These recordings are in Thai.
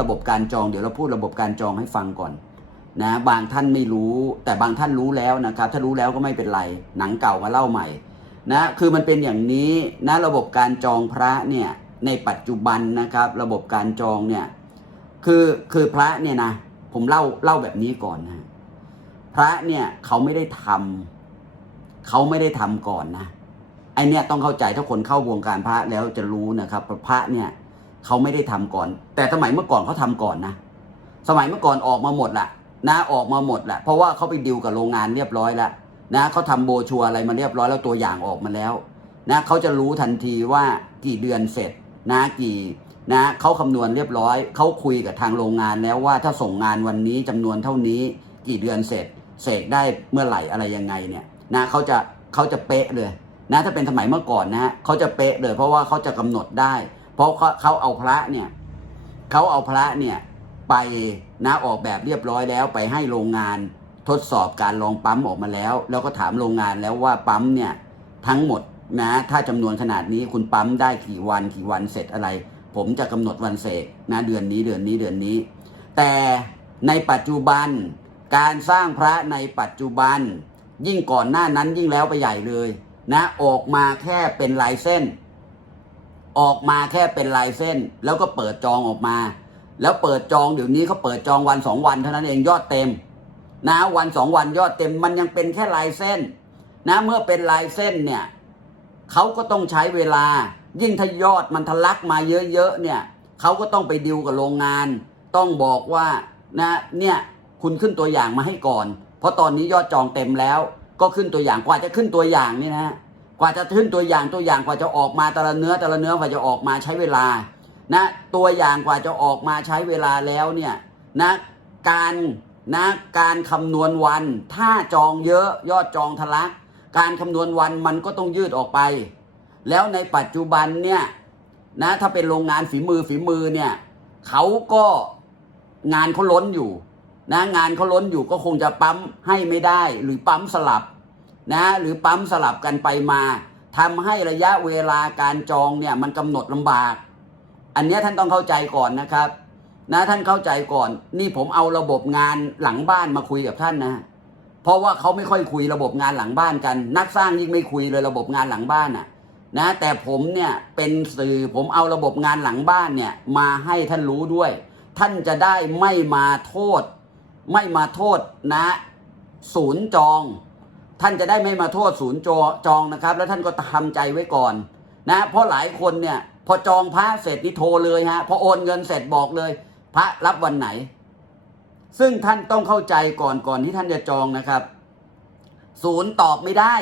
ระบบการจองเดี๋ยวเราพูดระบบการจองให้ฟังก่อนนะบางท่านไม่รู้ แต่บางท่านรู้แล้วนะครับ ถ้ารู้แล้วก็ไม่เป็นไร หนังเก่ามาเล่าใหม่นะคือมันเป็นอย่างนี้นะระบบการจองพระเนี่ยในปัจจุบันนะครับ ระบบการจองเนี่ยคือคือพระเนี่ยนะผมเล่าเล่าแบบนี้ก่อนนะพระเนี่ยเขาไม่ได้ทำเขาไม่ได้ทำก่อนนะไอเนี่ยต้องเข้าใจถ้าคนเข้าวงการพระแล้วจะรู้นะครับพระเนี่ย เขาไม่ได้ทำก่อน แต่สมัยเมื่อก่อนเขาทำก่อนนะ สมัยเมื่อก่อนออกมาหมดละนะออกมาหมดละเพราะว่าเขาไปดิวกับโรงงานเรียบร้อยแล้วนะเขาทำโบชัวอะไรมาเรียบร้อยแล้วตัวอย่างออกมาแล้วนะเขาจะรู้ทันทีว่ากี่เดือนเสร็จนะกี่นะเขาคำนวณเรียบร้อย เขาคุยกับทางโรงงานแล้วว่าถ้าส่งงานวันนี้จำนวนเท่านี้กี่เดือนเสร็จเสร็จได้เมื่อไหร่อะไรยังไงเนี่ยนะเขาจะเขาจะเป๊ะเลยนะถ้าเป็นสมัยเมื่อก่อนนะฮะเขาจะเป๊ะเลยเพราะว่าเขาจะกำหนดได้ เพราะเขาเขาเอาพระเนี่ยเขาเอาพระเนี่ยไปนะออกแบบเรียบร้อยแล้วไปให้โรงงานทดสอบการลองปั๊มออกมาแล้ว แล้วก็ถามโรงงานแล้วว่าปั๊มเนี่ยทั้งหมดนะถ้าจำนวนขนาดนี้คุณปั๊มได้กี่วันกี่วันเสร็จอะไร ผมจะกำหนดวันเสร็จนะเดือนนี้เดือนนี้เดือนนี้ แต่ในปัจจุบันการสร้างพระในปัจจุบัน ยิ่งก่อนหน้านั้นยิ่งแล้วไปใหญ่เลยนะออกมาแค่เป็นลายเส้น ออกมาแค่เป็นลายเส้น แล้วก็เปิดจองออกมา แล้วเปิดจองเดี๋ยวนี้เขาเปิดจองวันสองวันเท่านั้นเองยอดเต็ม นะวันสองวันยอดเต็มมันยังเป็นแค่ลายเส้น นะเมื่อเป็นลายเส้นเนี่ยเขาก็ต้องใช้เวลา ยิ่งถ้ายอดมันทะลักมาเยอะๆเนี่ยเขาก็ต้องไปดิวกับโรงงาน ต้องบอกว่านะเนี่ยคุณขึ้นตัวอย่างมาให้ก่อน เพราะตอนนี้ยอดจองเต็มแล้ว ก็ขึ้นตัวอย่างกว่าจะขึ้นตัวอย่างนี่นะ กว่าจะขึ้นตัวอย่างตัวอย่างกว่าจะออกมาแต่ละเนื้อแต่ละเนื้อกว่าจะออกมาใช้เวลานะตัวอย่างกว่าจะออกมาใช้เวลาแล้วเนี่ยนะการนะการคำนวณวัน ถ้าจองเยอะยอดจองทะลัก การคำนวณวันมันก็ต้องยืดออกไป แล้วในปัจจุบันเนี่ยนะถ้าเป็นโรงงานฝีมือฝีมือเนี่ยเขาก็งานเขาล้นอยู่นะงานเขาล้นอยู่ก็คงจะปั๊มให้ไม่ได้หรือปั๊มสลับ นะหรือปั๊มสลับกันไปมาทำให้ระยะเวลาการจองเนี่ยมันกำหนดลำบาก อันนี้ท่านต้องเข้าใจก่อนนะครับ นะท่านเข้าใจก่อน นี่ผมเอาระบบงานหลังบ้านมาคุยกับท่านนะ เพราะว่าเขาไม่ค่อยคุยระบบงานหลังบ้านกัน นักสร้างยิ่งไม่คุยเลยระบบงานหลังบ้านน่ะ นะ แต่ผมเนี่ยเป็นสื่อผมเอาระบบงานหลังบ้านเนี่ยมาให้ท่านรู้ด้วย ท่านจะได้ไม่มาโทษ ไม่มาโทษนะ ศูนย์จอง ท่านจะได้ไม่มาโทษศูนย์จองนะครับ แล้วท่านก็ทำใจไว้ก่อนนะเพราะหลายคนเนี่ยพอจองพระเสร็จนี่โทรเลยฮะพอโอนเงินเสร็จบอกเลย พระรับวันไหน ซึ่งท่านต้องเข้าใจก่อนก่อนที่ท่านจะจองนะครับ ศูนย์ตอบไม่ได้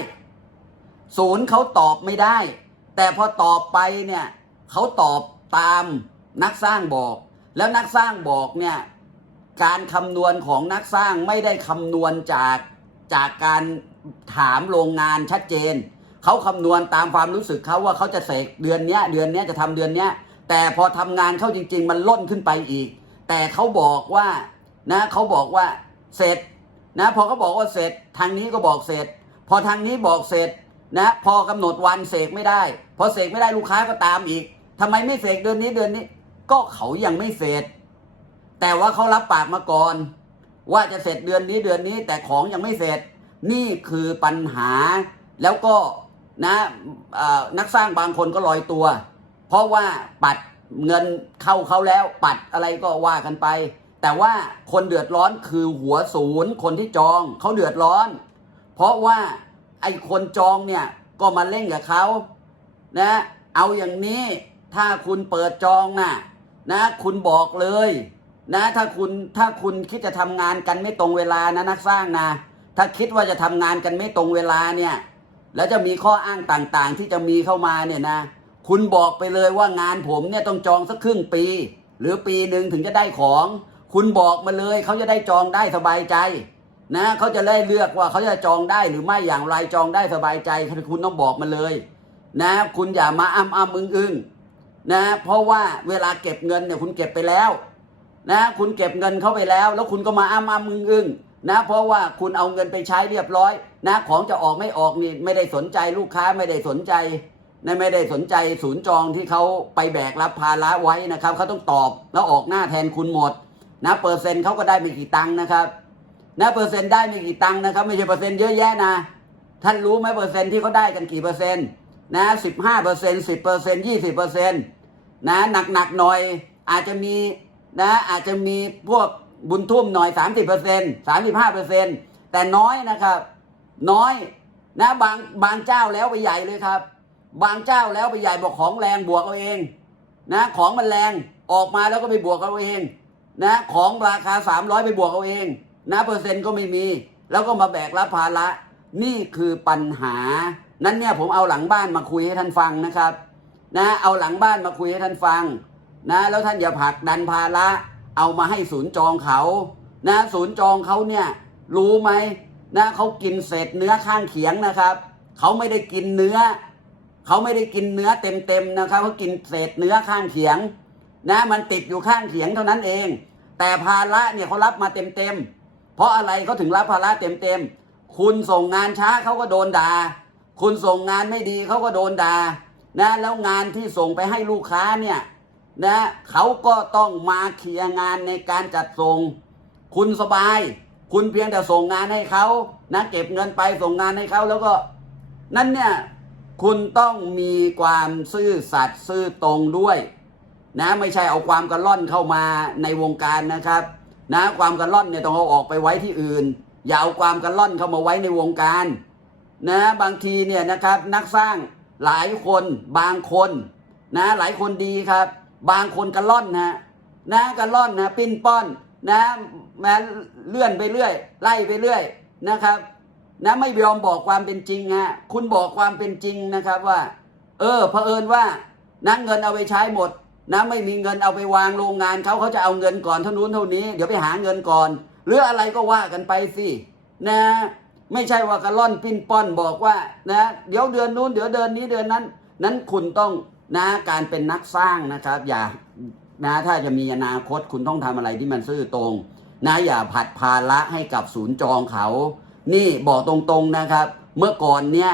ศูนย์เขาตอบไม่ได้ แต่พอตอบไปเนี่ยเขาตอบตามนักสร้างบอก แล้วนักสร้างบอกเนี่ยการคำนวณของนักสร้างไม่ได้คำนวณจากจากการ ถามโรงงานชัดเจน เขาคำนวณตามความรู้สึกเขาว่าเขาจะเสกเดือนเนี้ยเดือนเนี้ยจะทำเดือนเนี้ยแต่พอทำงานเข้าจริง ๆ มันล่นขึ้นไปอีก แต่เขาบอกว่านะเขาบอกว่าเสร็จนะพอเขาบอกว่าเสร็จทางนี้ก็บอกเสร็จ พอทางนี้บอกเสร็จนะพอกำหนดวันเสกไม่ได้ พอเสกไม่ได้ลูกค้าก็ตามอีกทำไมไม่เสกเดือนนี้เดือนนี้ ก็เขายังไม่เสร็จ แต่ว่าเขารับปากมาก่อน ว่าจะเสร็จเดือนนี้เดือนนี้แต่ของยังไม่เสร็จ นี่คือปัญหาแล้วก็นะนักสร้างบางคนก็ลอยตัว เพราะว่าปัดเงินเข้าเขาแล้ว ปัดอะไรก็ว่ากันไป แต่ว่าคนเดือดร้อนคือหัวศูนย์ คนที่จองเขาเดือดร้อน เพราะว่าไอ้คนจองเนี่ยก็มาเล่นกับเขานะเอาอย่างนี้ถ้าคุณเปิดจองน่ะนะคุณบอกเลยนะถ้าคุณถ้าคุณคิดจะทำงานกันไม่ตรงเวลานะนักสร้างนะ ถ้าคิดว่าจะทำงานกันไม่ตรงเวลาเนี่ย แล้วจะมีข้ออ้างต่างๆ ที่จะมีเข้ามาเนี่ยนะ คุณบอกไปเลยว่างานผมเนี่ยต้องจองสักครึ่งปี หรือปีหนึ่งถึงจะได้ของ คุณบอกมาเลยเขาจะได้จองได้สบายใจ นะเขาจะได้เลือกว่าเขาจะจองได้หรือไม่อย่างไรจองได้สบายใจคุณต้องบอกมาเลย นะ คุณอย่ามาอ้ำอ้ำอึ้งอึ้งนะเพราะว่าเวลาเก็บเงินเนี่ยคุณเก็บไปแล้ว นะ คุณเก็บเงินเข้าไปแล้ว แล้วคุณก็มาอ้ำอ้ำอึ้งอึ้ง นะเพราะว่าคุณเอาเงินไปใช้เรียบร้อย นะของจะออกไม่ออกนี่ไม่ได้สนใจลูกค้าไม่ได้สนใจนะไม่ได้สนใจศูนย์จองที่เขาไปแบกรับภาระไว้นะครับเขาต้องตอบแล้วออกหน้าแทนคุณหมด นะเปอร์เซ็นต์เขาก็ได้ไม่กี่ตังค์นะครับ นะเปอร์เซ็นต์ได้ไม่กี่ตังค์นะครับ ไม่ใช่เปอร์เซ็นต์เยอะแยะนะ ท่านรู้ไหมเปอร์เซ็นต์ที่เขาได้กันกี่เปอร์เซ็นต์นะสิบห้าเปอร์เซ็นต์สิบเปอร์เซ็นต์ยี่สิบเปอร์เซ็นต์นะหนักๆหน่อยอาจจะมีนะอาจจะมีพวก บุญทุ่มหน่อยสามสิบเปอร์เซ็นต์สามสิบห้าเปอร์เซ็นต์แต่น้อยนะครับ น้อยนะบางบางเจ้าแล้วไปใหญ่เลยครับ บางเจ้าแล้วไปใหญ่บอกของแรงบวกเอาเองนะของมันแรงออกมาแล้วก็ไปบวกเอาเองนะของราคาสามร้อยไปบวกเอาเองนะเปอร์เซ็นต์ก็ไม่มี แล้วก็มาแบกรับภาระนี่คือปัญหา นั้นเนี่ยผมเอาหลังบ้านมาคุยให้ท่านฟังนะครับ นะเอาหลังบ้านมาคุยให้ท่านฟัง นะ แล้วท่านอย่าผลักดันภาระ เอามาให้ศูนย์จองเขา นะ ศูนย์จองเขาเนี่ย รู้ไหมนะเขากินเศษเนื้อข้างเขียงนะครับ เขาไม่ได้กินเนื้อ เขาไม่ได้กินเนื้อเต็มๆนะครับเขากินเศษเนื้อข้างเขียง นะ มันติดอยู่ข้างเขียงเท่านั้นเอง แต่ภาระเนี่ยเขารับมาเต็มๆเพราะอะไรเขาถึงรับภาระเต็มๆคุณส่งงานช้าเขาก็โดนด่าคุณส่งงานไม่ดีเขาก็โดนด่านะแล้วงานที่ส่งไปให้ลูกค้าเนี่ย นะเขาก็ต้องมาเคลียร์งานในการจัดส่ง คุณสบาย คุณเพียงแต่ส่งงานให้เขานะเก็บเงินไปส่งงานให้เขาแล้วก็ นั่นเนี่ยคุณต้องมีความซื่อสัตย์ซื่อตรงด้วย นะไม่ใช่เอาความกระล่อนเข้ามาในวงการนะครับ นะความกระล่อนเนี่ยต้องเอาออกไปไว้ที่อื่น อย่าเอาความกระล่อนเข้ามาไว้ในวงการนะบางทีเนี่ยนะครับนักสร้างหลายคนบางคน นะหลายคนดีครับ บางคนกระล่อนนะนะกระล่อนนะปิ้นป้อนนะแม้เลื่อนไปเรื่อย ไล่ไปเรื่อยนะครับ นะไม่ยอมบอกความเป็นจริงฮะคุณบอกความเป็นจริงนะครับว่า เออเผอิญว่านะเงินเอาไปใช้หมดนะไม่มีเงินเอาไปวางโรงงานเขาเขาจะเอาเงินก่อนเท่านู้นเท่านี้เดี๋ยวไปหาเงินก่อน หรืออะไรก็ว่ากันไปสินะไม่ใช่ว่ากระล่อนปิ้นป้อนบอกว่านะเดี๋ยวเดือนนู้นเดี๋ยวเดือนนี้เดือนนั้น นั้นคุณต้อง นะการเป็นนักสร้างนะครับ อย่านะถ้าจะมีอนาคตคุณต้องทำอะไรที่มันซื่อตรง นะอย่าผัดภาระให้กับศูนย์จองเขา นี่บอกตรงๆนะครับ เมื่อก่อนเนี่ย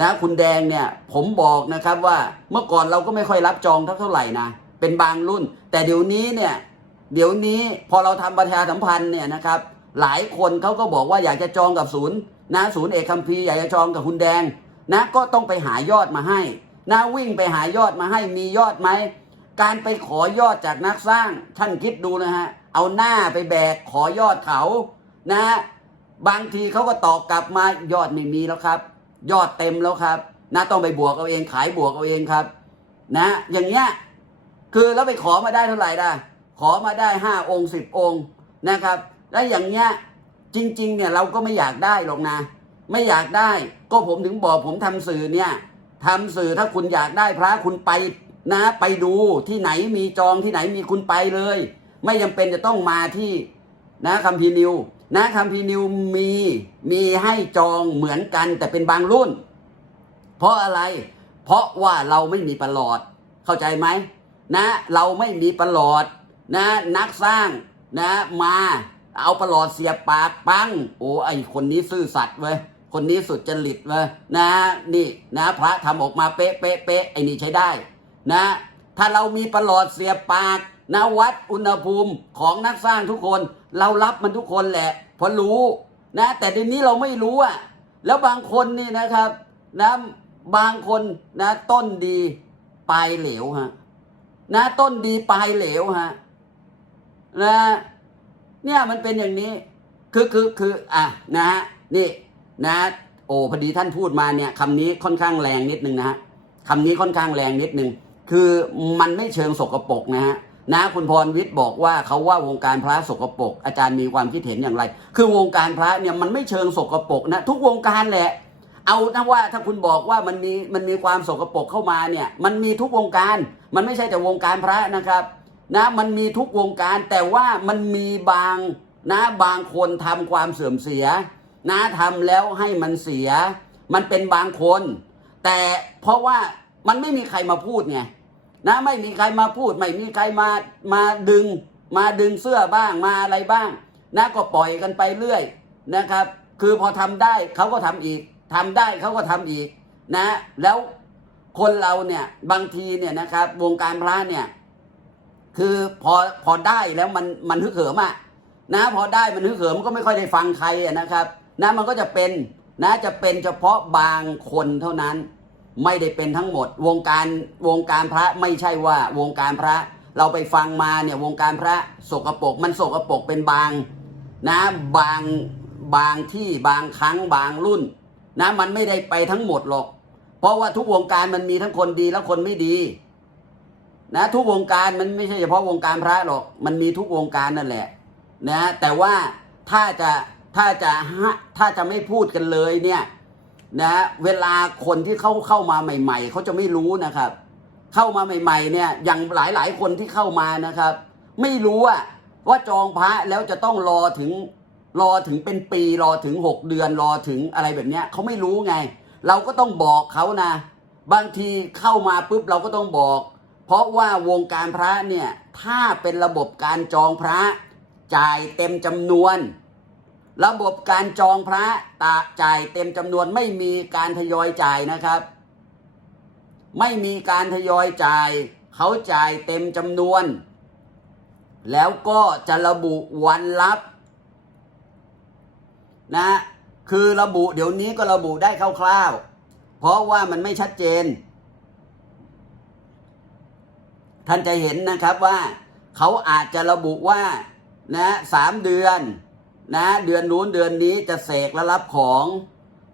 นะคุณแดงเนี่ยผมบอกนะครับว่าเมื่อก่อนเราก็ไม่ค่อยรับจองเท่าเท่าไหร่นะเป็นบางรุ่น แต่เดี๋ยวนี้เนี่ยเดี๋ยวนี้พอเราทำประชาสัมพันธ์เนี่ยนะครับ หลายคนเขาก็บอกว่าอยากจะจองกับศูนย์นะศูนย์เอกคัมภีร์อยากจะจองกับคุณแดงนะก็ต้องไปหายอดมาให้ นะวิ่งไปหายอดมาให้มียอดไหม การไปขอยอดจากนักสร้าง ท่านคิดดูนะฮะ เอาหน้าไปแบกขอยอดเขานะ บางทีเขาก็ตอบกลับมายอดไม่มีแล้วครับ ยอดเต็มแล้วครับ นะต้องไปบวกเอาเองขายบวกเอาเองครับ นะ อย่างเงี้ยคือแล้วไปขอมาได้เท่าไหร่ล่ะ ขอมาได้ห้าองค์สิบองค์นะครับ แล้วอย่างเงี้ยจริง ๆ เนี่ยเราก็ไม่อยากได้หรอกนะ ไม่อยากได้ ก็ผมถึงบอกผมทำสื่อเนี่ย ทำสื่อถ้าคุณอยากได้พระคุณไปนะ ไปดูที่ไหนมีจองที่ไหนมีคุณไปเลย ไม่จำเป็นจะต้องมาที่นะคัมภีนิวนะคัมภีนิวมีมีให้จองเหมือนกันแต่เป็นบางรุ่น เพราะอะไร เพราะว่าเราไม่มีประหลอด เข้าใจไหมนะ เราไม่มีประหลอดนะ นักสร้างนะมาเอาประหลอดเสียบปากปัง โอ้ไอคนนี้ซื่อสัตย์เว้ย คนนี้สุดจริตเว้ยนะนี่นะพระทำออกมาเป๊ะเป๊ะเป๊ะไอ้นี่ใช้ได้ นะ ถ้าเรามีประหลอดเสียบปากนะวัดอุณหภูมิของนักสร้างทุกคน เรารับมันทุกคนแหละเพราะรู้นะ แต่ทีนี้เราไม่รู้อะแล้วบางคนนี่นะครับนะบางคนนะ ต้นดีปลายเหลวฮะนะต้นดีปลายเหลวฮะนะเนี่ยมันเป็นอย่างนี้ คือคือคืออะนะฮะนี่ นะโอ้พอดีท่านพูดมาเนี่ยคำนี้ค่อนข้างแรงนิดนึงนะฮะคำนี้ค่อนข้างแรงนิดนึงคือมันไม่เชิงสกปรกนะฮะนะคุณพรวิทย์บอกว่าเขาว่าวงการพระสกปรกอาจารย์มีความคิดเห็นอย่างไร คือวงการพระเนี่ยมันไม่เชิงสกปรกนะทุกวงการแหละ เอานะว่าถ้าคุณบอกว่ามันมีมันมีความสกปรกเข้ามาเนี่ย มันมีทุกวงการ มันไม่ใช่แต่วงการพระนะครับนะมันมีทุกวงการแต่ว่ามันมีบางนะบางคนทำความเสื่อมเสีย นะทำแล้วให้มันเสีย มันเป็นบางคน แต่เพราะว่ามันไม่มีใครมาพูดไงนะไม่มีใครมาพูด ไม่มีใครมามาดึง มาดึงเสื้อบ้างมาอะไรบ้าง นะก็ปล่อยกันไปเรื่อยนะครับ คือพอทำได้เขาก็ทำอีกทำได้เขาก็ทำอีกนะ แล้วคนเราเนี่ยบางทีเนี่ยนะครับ วงการพระเนี่ย คือพอพอได้แล้วมันมันฮึกเหิมอะนะ พอได้มันฮึกเหิมมันก็ไม่ค่อยได้ฟังใครนะครับ นะมันก็จะเป็นนะจะเป็นเฉพาะบางคนเท่านั้น ไม่ได้เป็นทั้งหมด วงการวงการพระไม่ใช่ว่าวงการพระเราไปฟังมาเนี่ยวงการพระสกปรกมันสกปรกเป็นบางนะบางบางที่บางครั้งบางรุ่นนะมันไม่ได้ไปทั้งหมดหรอก เพราะว่าทุกวงการมันมีทั้งคนดีและคนไม่ดีนะทุกวงการมันไม่ใช่เฉพาะวงการพระหรอก มันมีทุกวงการนั่นแหละนะแต่ว่าถ้าจะ ถ้าจะถ้าจะไม่พูดกันเลยเนี่ยนะเวลาคนที่เข้าเข้ามาใหม่ ๆเขาจะไม่รู้นะครับ เข้ามาใหม่ ๆ เนี่ยอย่างหลายๆคนที่เข้ามานะครับ ไม่รู้อะว่าจองพระแล้วจะต้องรอถึงรอถึงเป็นปีรอถึงหกเดือนรอถึงอะไรแบบเนี้ยเขาไม่รู้ไง เราก็ต้องบอกเขานะ บางทีเข้ามาปุ๊บเราก็ต้องบอก เพราะว่าวงการพระเนี่ยถ้าเป็นระบบการจองพระจ่ายเต็มจำนวน ระบบการจองพระตาจ่ายเต็มจำนวนไม่มีการทยอยจ่ายนะครับ ไม่มีการทยอยจ่าย เขาจ่ายเต็มจำนวน แล้วก็จะระบุวันรับนะคือระบุเดี๋ยวนี้ก็ระบุได้คร่าวๆ เพราะว่ามันไม่ชัดเจน ท่านจะเห็นนะครับว่า เขาอาจจะระบุว่านะสามเดือน นะ เดือนนู้นเดือนนี้จะเสกและรับของ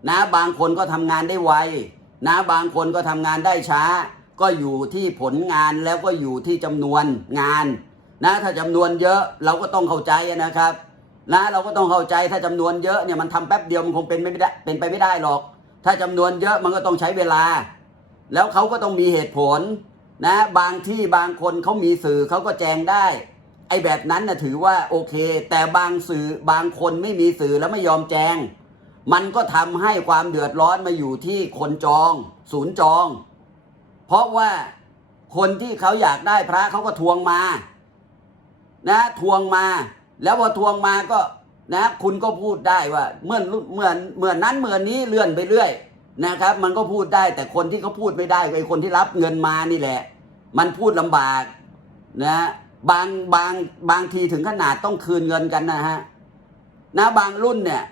นะ บางคนก็ทำงานได้ไว นะ บางคนก็ทำงานได้ช้า ก็อยู่ที่ผลงานแล้วก็อยู่ที่จำนวนงาน นะ ถ้าจำนวนเยอะเราก็ต้องเข้าใจนะครับ นะเราก็ต้องเข้าใจถ้าจำนวนเยอะเนี่ยมันทำแป๊บเดียวมันคงเป็นไม่ได้เป็นไปไม่ได้หรอก ถ้าจำนวนเยอะมันก็ต้องใช้เวลา แล้วเขาก็ต้องมีเหตุผลนะบางที่บางคนเขามีสื่อเขาก็แจงได้ ไอ้แบบนั้นนะถือว่าโอเค แต่บางสื่อบางคนไม่มีสื่อแล้วไม่ยอมแจง มันก็ทำให้ความเดือดร้อนมาอยู่ที่คนจอง ศูนย์จอง เพราะว่าคนที่เขาอยากได้พระเขาก็ทวงมา นะทวงมา แล้วพอทวงมาก็นะ คุณก็พูดได้ว่าเมื่อเมื่อเมื่อนั้นเมื่อนี้เลื่อนไปเรื่อยนะครับ มันก็พูดได้แต่คนที่เขาพูดไม่ได้ไอ้คนที่รับเงินมานี่แหละ มันพูดลำบากนะ บางบางบางทีถึงขนาดต้องคืนเงินกันนะฮะนะบางรุ่นเนี่ย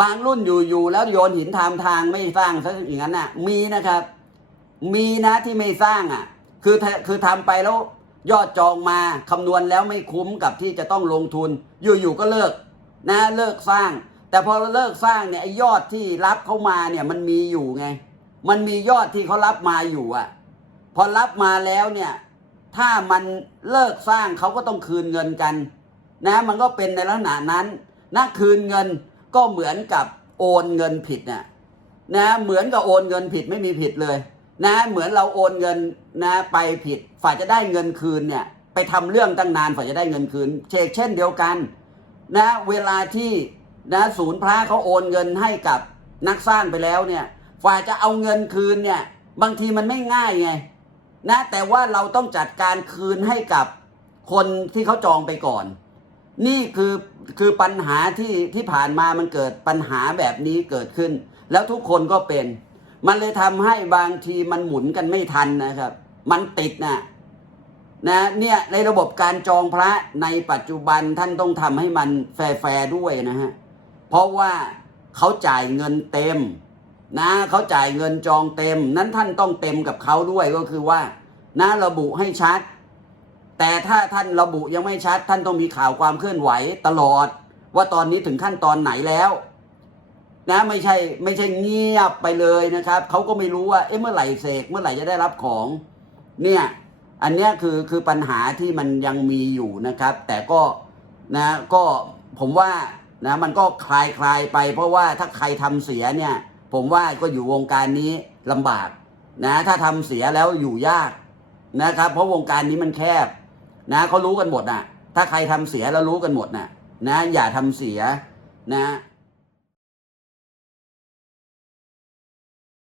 บางรุ่นอยู่อยู่แล้วโยนหินทำทางไม่สร้างซะอย่างนั้นน่ะ มีนะครับ มีนะที่ไม่สร้างอะ คือคือทำไปแล้วยอดจองมาคำนวณแล้วไม่คุ้มกับที่จะต้องลงทุน อยู่ๆก็เลิก นะเลิกสร้าง แต่พอเราเลิกสร้างเนี่ยไอ้ยอดที่รับเข้ามาเนี่ย มันมีอยู่ไง มันมียอดที่เขารับมาอยู่อะ พอรับมาแล้วเนี่ย ถ้ามันเลิกสร้างเขาก็ต้องคืนเงินกัน นะมันก็เป็นในลักษณะนั้นนะคืนเงินก็เหมือนกับโอนเงินผิดน่ะนะเหมือนกับโอนเงินผิดไม่มีผิดเลย นะเหมือนเราโอนเงินนะไปผิด ฝ่ายจะได้เงินคืนเนี่ยไปทำเรื่องตั้งนานฝ่ายจะได้เงินคืนเชกเช่นเดียวกัน นะเวลาที่นะศูนย์พระเขาโอนเงินให้กับนักสร้างไปแล้วเนี่ย ฝ่ายจะเอาเงินคืนเนี่ย บางทีมันไม่ง่ายไง นะแต่ว่าเราต้องจัดการคืนให้กับคนที่เขาจองไปก่อน นี่คือคือปัญหาที่ที่ผ่านมามันเกิดปัญหาแบบนี้เกิดขึ้น แล้วทุกคนก็เป็น มันเลยทำให้บางทีมันหมุนกันไม่ทันนะครับ มันติดนะนะเนี่ยในระบบการจองพระในปัจจุบันท่านต้องทำให้มันแฟร์ด้วยนะฮะเพราะว่าเขาจ่ายเงินเต็ม นะเขาจ่ายเงินจองเต็ม นั้นท่านต้องเต็มกับเขาด้วยก็คือว่า นะระบุให้ชัด แต่ถ้าท่านระบุยังไม่ชัด ท่านต้องมีข่าวความเคลื่อนไหวตลอด ว่าตอนนี้ถึงขั้นตอนไหนแล้วนะไม่ใช่ไม่ใช่เงียบไปเลยนะครับเขาก็ไม่รู้ว่าเอ๊ะเมื่อไหร่เสกเมื่อไหร่จะได้รับของ เนี่ยอันนี้คือคือปัญหาที่มันยังมีอยู่นะครับ แต่ก็นะก็ผมว่านะมันก็คลายคลายไป เพราะว่าถ้าใครทำเสียเนี่ย ผมว่าก็อยู่วงการนี้ลำบากนะถ้าทำเสียแล้วอยู่ยากนะครับ เพราะวงการนี้มันแคบนะเขารู้กันหมดน่ะถ้าใครทำเสียแล้วรู้กันหมดน่ะนะอย่าทำเสียนะ